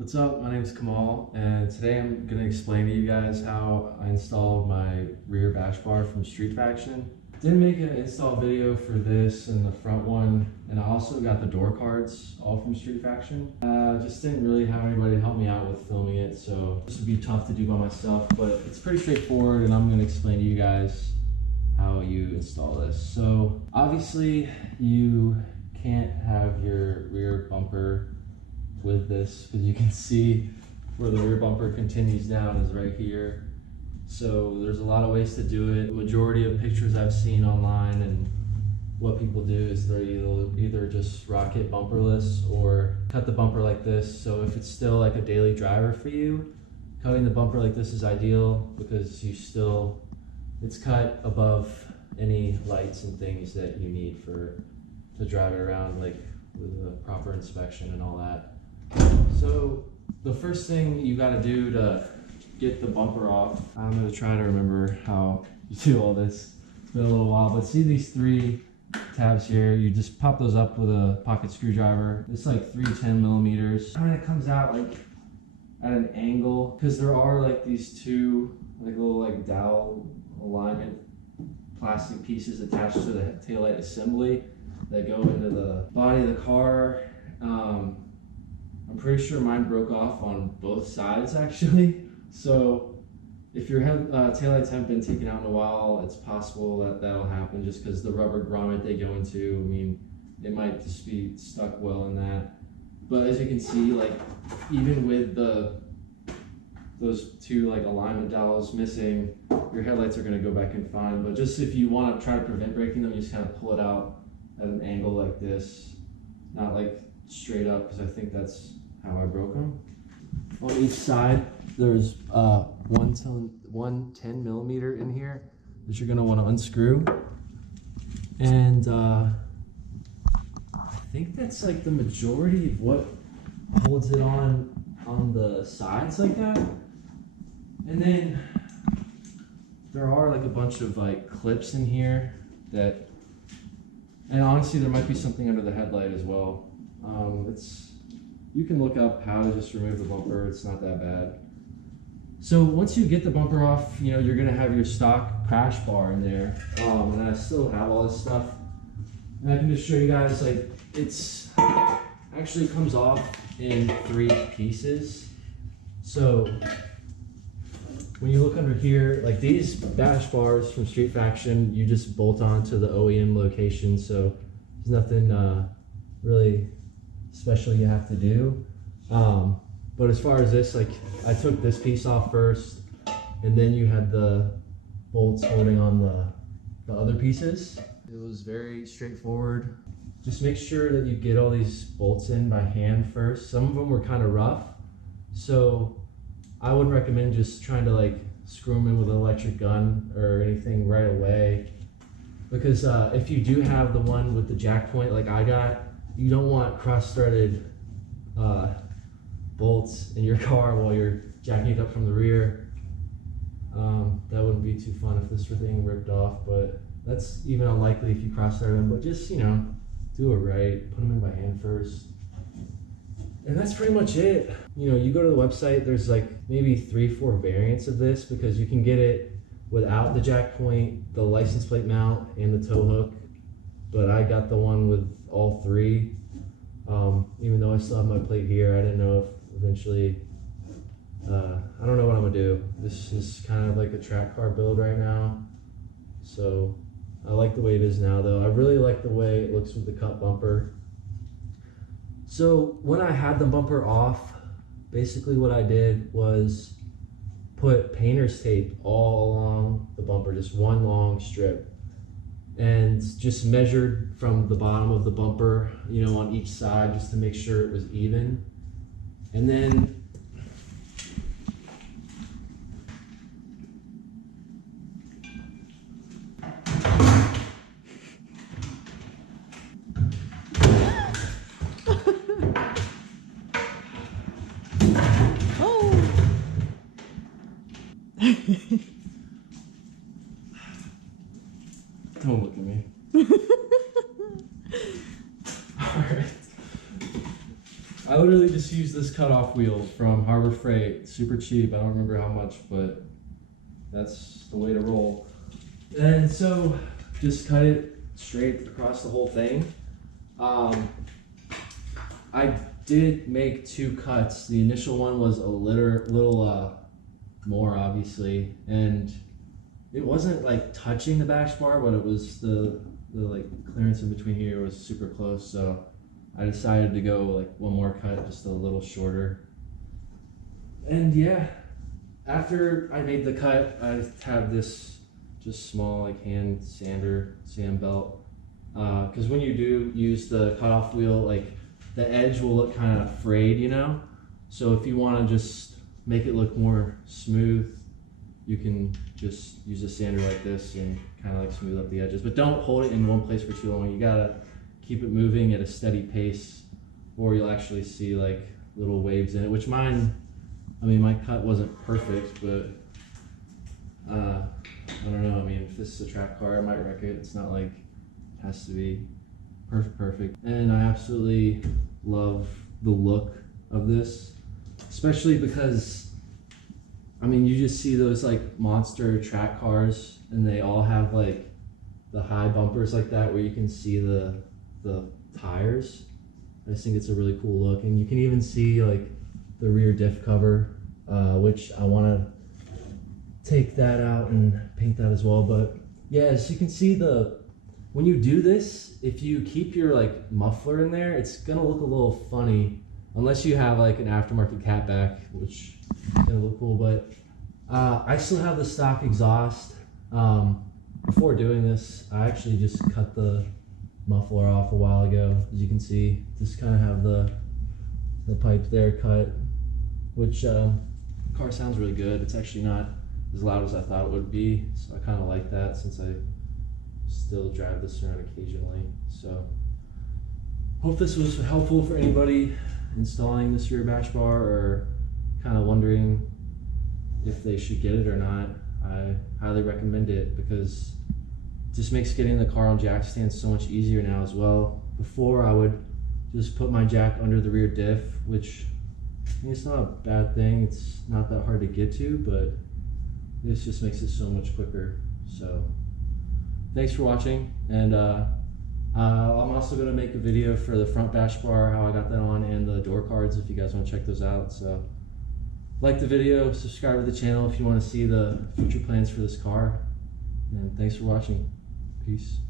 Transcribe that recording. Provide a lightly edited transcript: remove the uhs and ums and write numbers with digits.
What's up? My name is Kamal, and today I'm going to explain to you guys how I installed my rear bash bar from Street Faction. Didn't make an install video for this and the front one, and I also got the door cards all from Street Faction. Just didn't really have anybody help me out with filming it, so this would be tough to do by myself, but it's pretty straightforward, and I'm going to explain to you guys how you install this. So obviously you can't have your rear bumper with this because you can see where the rear bumper continues down is right here. So there's a lot of ways to do it. The majority of pictures I've seen online and what people do is they either just rock it bumperless or cut the bumper like this. So if it's still like a daily driver for you, cutting the bumper like this is ideal because it's cut above any lights and things that you need to drive it around, like with a proper inspection and all that. So the first thing you got to do to get the bumper off, I'm going to try to remember how you do all this. It's been a little while, but see these three tabs here? You just pop those up with a pocket screwdriver. It's like 310 millimeters. Kind of comes out like at an angle because there are like these two like little like dowel alignment plastic pieces attached to the taillight assembly that go into the body of the car. I'm pretty sure mine broke off on both sides actually. So if your taillights haven't been taken out in a while, it's possible that that'll happen just because the rubber grommet they go into, I mean, it might just be stuck well in that. But as you can see, like even with those two like alignment dowels missing, your headlights are going to go back in fine. But just if you want to try to prevent breaking them, you just kind of pull it out at an angle like this, not like straight up, because I think that's how I broke them. On each side, there's one 10 millimeter in here that you're going to want to unscrew. And I think that's like the majority of what holds it on the sides like that. And then there are like a bunch of like clips in here that, and honestly there might be something under the headlight as well. You can look up how to just remove the bumper, it's not that bad. So once you get the bumper off, you know, you're gonna have your stock crash bar in there. And I still have all this stuff. And I can just show you guys, like, it's actually comes off in 3 pieces. So when you look under here, like these bash bars from Street Faction, you just bolt on to the OEM location. So there's nothing really special you have to do. But as far as this, like I took this piece off first, and then you had the bolts holding on the other pieces. It was very straightforward. Just make sure that you get all these bolts in by hand first. Some of them were kind of rough, so I wouldn't recommend just trying to like screw them in with an electric gun or anything right away, because if you do have the one with the jack point like I got, you don't want cross-threaded bolts in your car while you're jacking it up from the rear. That wouldn't be too fun if this were being ripped off, but that's even unlikely if you cross-thread them. But just, you know, do it right. Put them in by hand first. And that's pretty much it. You know, you go to the website, there's like maybe 3-4 variants of this, because you can get it without the jack point, the license plate mount, and the tow hook. But I got the one with all 3. Even though I still have my plate here, I didn't know if eventually, I don't know what I'm gonna do. This is kind of like a track car build right now. So I like the way it is now though. I really like the way it looks with the cut bumper. So when I had the bumper off, basically what I did was put painter's tape all along the bumper, just one long strip, and just measured from the bottom of the bumper, you know, on each side, just to make sure it was even. And then don't look at me. Alright. I literally just used use this cutoff wheel from Harbor Freight. Super cheap. I don't remember how much, but that's the way to roll. And so just cut it straight across the whole thing. I did make 2 cuts. The initial one was a little more, obviously, and it wasn't like touching the bash bar, but it was the like clearance in between here was super close. So I decided to go like one more cut, just a little shorter. And yeah, after I made the cut, I have this just small like hand sander, sand belt. Because when you do use the cutoff wheel, like the edge will look kind of frayed, you know? So if you want to just make it look more smooth, you can just use a sander like this and kind of like smooth up the edges. But don't hold it in one place for too long. You gotta keep it moving at a steady pace, or you'll actually see like little waves in it, which mine, I mean, my cut wasn't perfect, but I don't know. I mean, if this is a track car, I might wreck it. It's not like it has to be perfect. And I absolutely love the look of this, especially because, I mean, you just see those like monster track cars and they all have like the high bumpers like that where you can see the tires. I just think it's a really cool look. And you can even see like the rear diff cover, which I want to take that out and paint that as well. But yeah, as you can see, when you do this, if you keep your like muffler in there, it's gonna look a little funny, unless you have like an aftermarket catback, which is gonna look cool. But I still have the stock exhaust. Before doing this, I actually just cut the muffler off a while ago. As you can see, just kind of have the pipe there cut, which the car sounds really good. It's actually not as loud as I thought it would be, so I kind of like that since I still drive this around occasionally. So hope this was helpful for anybody installing this rear bash bar or kind of wondering if they should get it or not. I highly recommend it because it just makes getting the car on jack stands so much easier now as well. Before, I would just put my jack under the rear diff, which I mean, it's not a bad thing. It's not that hard to get to, but this just makes it so much quicker. So thanks for watching, and I'm also going to make a video for the front bash bar, how I got that on, and the door cards if you guys want to check those out. So like the video, subscribe to the channel if you want to see the future plans for this car, and thanks for watching. Peace.